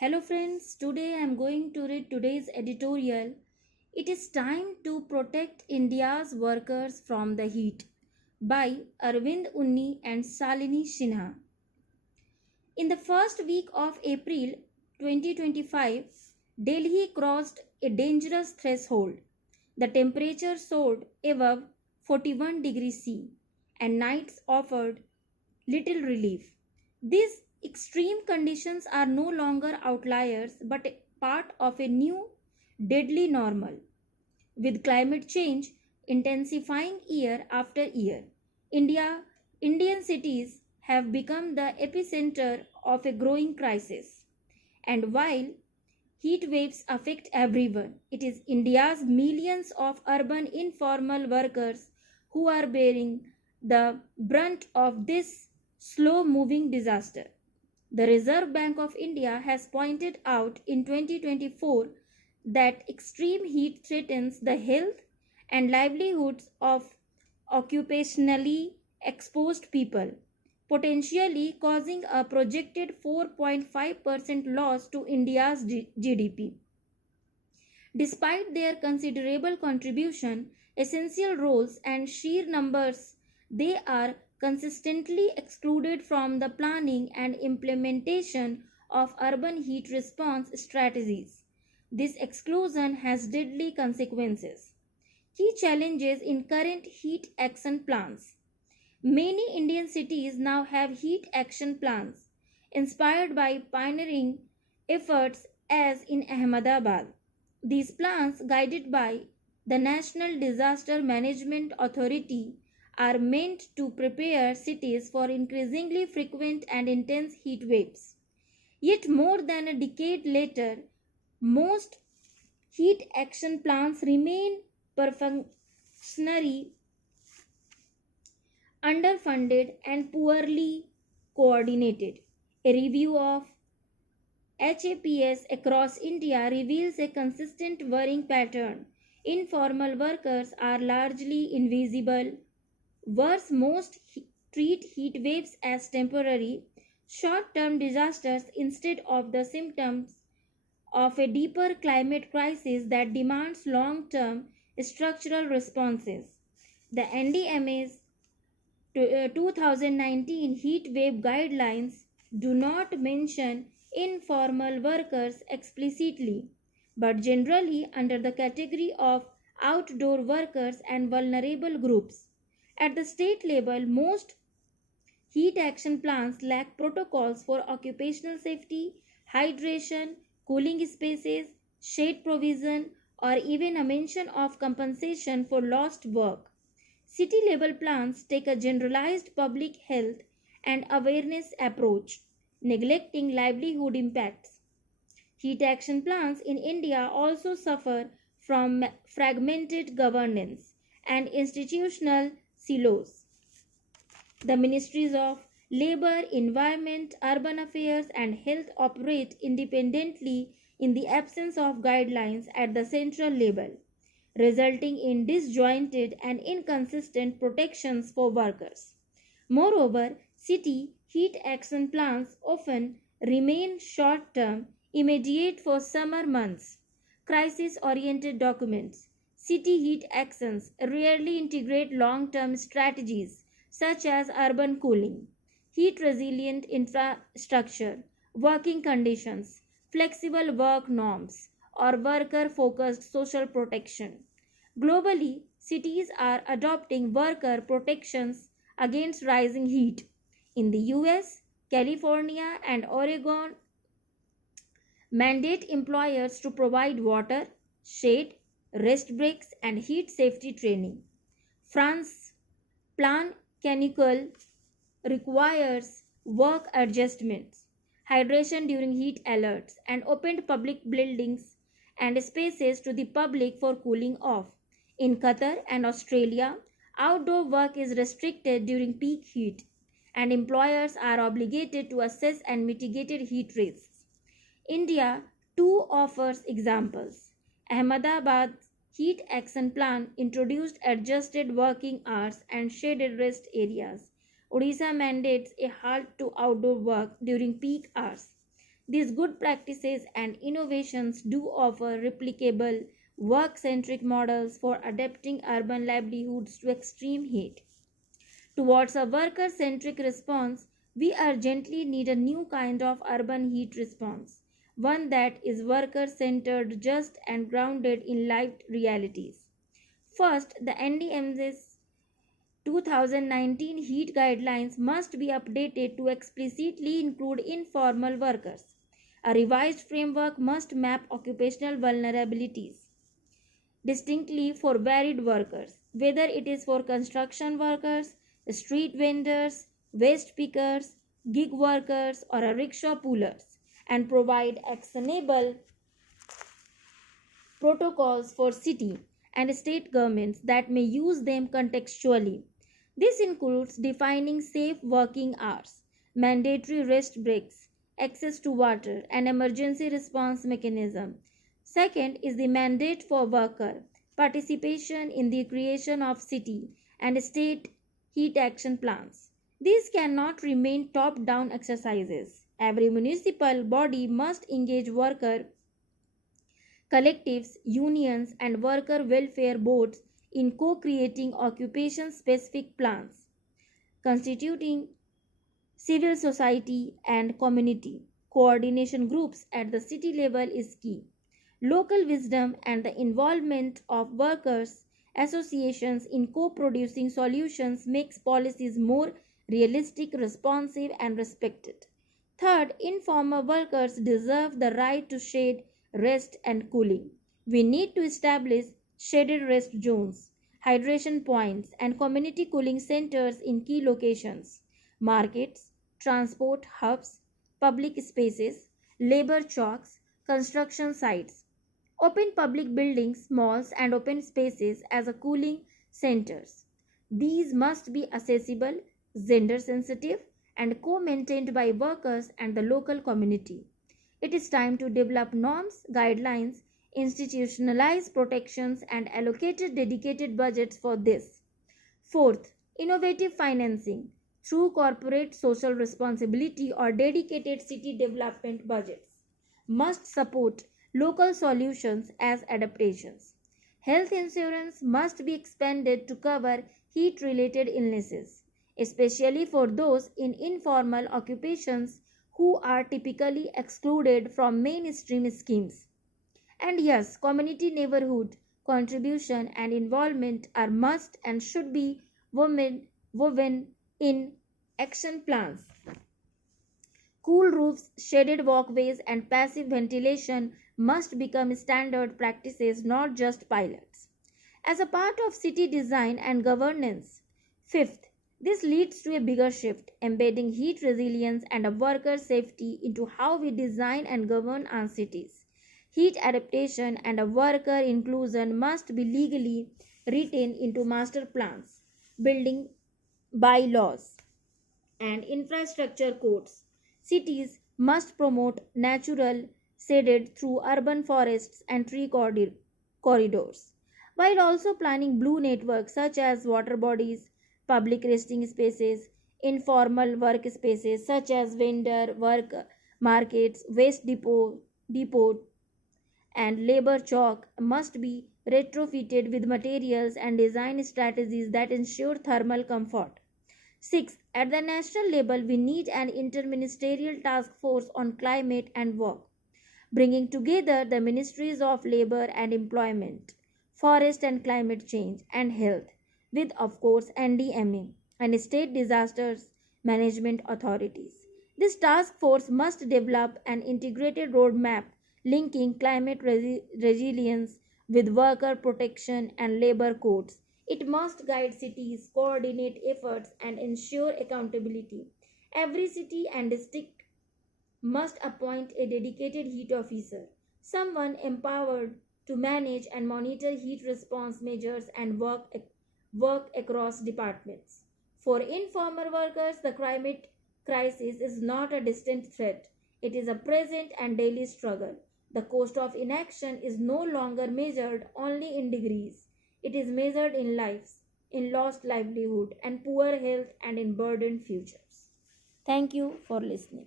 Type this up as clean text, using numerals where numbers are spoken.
Hello friends, today I am going to read today's editorial. It is time to protect India's workers from the heat by Arvind Unni and Salini Sinha. In the first week of April 2025, Delhi crossed a dangerous threshold. The temperature soared above 41 degrees C and nights offered little relief. These extreme conditions are no longer outliers but a part of a new deadly normal. With climate change intensifying year after year, Indian cities have become the epicenter of a growing crisis. And while heat waves affect everyone, it is India's millions of urban informal workers who are bearing the brunt of this slow moving disaster. The Reserve Bank of India has pointed out in 2024 that extreme heat threatens the health and livelihoods of occupationally exposed people, potentially causing a projected 4.5% loss to India's GDP. Despite their considerable contribution, essential roles, and sheer numbers, they are consistently excluded from the planning and implementation of urban heat response strategies. This exclusion has deadly consequences. Key challenges in current heat action plans. Many Indian cities now have heat action plans inspired by pioneering efforts as in Ahmedabad. These plans, guided by the National Disaster Management Authority, are meant to prepare cities for increasingly frequent and intense heat waves. Yet, more than a decade later, most heat action plans remain perfectionary, underfunded, and poorly coordinated. A review of HAPS across India reveals a consistent worrying pattern. Informal workers are largely invisible. Worse, most treat heat waves as temporary, short term disasters instead of the symptoms of a deeper climate crisis that demands long term structural responses. The NDMAs 2019 heat wave guidelines do not mention informal workers explicitly, but generally under the category of outdoor workers and vulnerable groups. At the state level, most heat action plans lack protocols for occupational safety, hydration, cooling spaces, shade provision, or even a mention of compensation for lost work. City level plans take a generalized public health and awareness approach, neglecting livelihood impacts. Heat action plans in India also suffer from fragmented governance and institutional silos. The ministries of Labor, Environment, Urban Affairs, and Health operate independently in the absence of guidelines at the central level, resulting in disjointed and inconsistent protections for workers. Moreover, city heat action plans often remain short term, immediate for summer months. Crisis oriented documents. City heat actions rarely integrate long term strategies such as urban cooling, heat resilient infrastructure, working conditions, flexible work norms, or worker focused social protection. Globally, cities are adopting worker protections against rising heat. In the US, California, and Oregon mandate employers to provide water, shade, rest breaks, and heat safety training. France Plan Canicule requires work adjustments, hydration during heat alerts, and opened public buildings and spaces to the public for cooling off. In Qatar and Australia, outdoor work is restricted during peak heat, and employers are obligated to assess and mitigate heat risks. India too offers examples. Ahmedabad's heat action plan introduced adjusted working hours and shaded rest areas. Odisha mandates a halt to outdoor work during peak hours. These good practices and innovations do offer replicable, work centric models for adapting urban livelihoods to extreme heat. Towards a worker centric response, we urgently need a new kind of urban heat response, one that is worker centered, just, and grounded in lived realities. First, the NDMAs 2019 heat guidelines must be updated to explicitly include informal workers. A revised framework must map occupational vulnerabilities distinctly for varied workers, whether it is for construction workers, street vendors, waste pickers, gig workers, or a rickshaw pullers, and provide actionable protocols for city and state governments that may use them contextually. This includes defining safe working hours, mandatory rest breaks, access to water, and emergency response mechanism. Second is the mandate for worker participation in the creation of city and state heat action plans. These cannot remain top down exercises. Every municipal body must engage worker collectives, unions, and worker welfare boards in co creating occupation specific plans, constituting civil society and community coordination groups at the city level is key. Local wisdom and the involvement of workers' associations in co producing solutions makes policies more realistic, responsive, and respected. Third, informal workers deserve the right to shade, rest, and cooling. We need to establish shaded rest zones, hydration points, and community cooling centers in key locations, markets, transport hubs, public spaces, labor chalks, construction sites. Open public buildings, malls, and open spaces as a cooling centers. These must be accessible, gender sensitive, and co maintained by workers and the local community. It is time to develop norms, guidelines, institutionalize protections, and allocate dedicated budgets for this. Fourth, innovative financing through corporate social responsibility or dedicated city development budgets must support local solutions as adaptations. Health insurance must be expanded to cover heat related illnesses, especially for those in informal occupations who are typically excluded from mainstream schemes. And yes, community neighborhood contribution and involvement are must and should be woven in action plans. Cool roofs, shaded walkways, and passive ventilation must become standard practices, not just pilots. As a part of city design and governance. Fifth, this leads to a bigger shift, embedding heat resilience and a worker safety into how we design and govern our cities. Heat adaptation and a worker inclusion must be legally written into master plans, building bylaws, and infrastructure codes. Cities must promote natural shaded through urban forests and tree corridors, while also planning blue networks such as water bodies, public resting spaces, informal workspaces such as vendor work markets, waste depot, and labor chalk must be retrofitted with materials and design strategies that ensure thermal comfort. Sixth, at the national level, we need an interministerial task force on climate and work, bringing together the ministries of labor and employment, forest and climate change, and health, with, of course, NDMA and state disasters management authorities. This task force must develop an integrated roadmap linking climate resilience with worker protection and labor codes. It must guide cities, coordinate efforts, and ensure accountability. Every city and district must appoint a dedicated heat officer, someone empowered to manage and monitor heat response measures and work across departments. For informal workers, the climate crisis is not a distant threat, it is a present and daily struggle. The cost of inaction is no longer measured only in degrees. It is measured in lives, in lost livelihood, and poor health, and in burdened futures. Thank you for listening.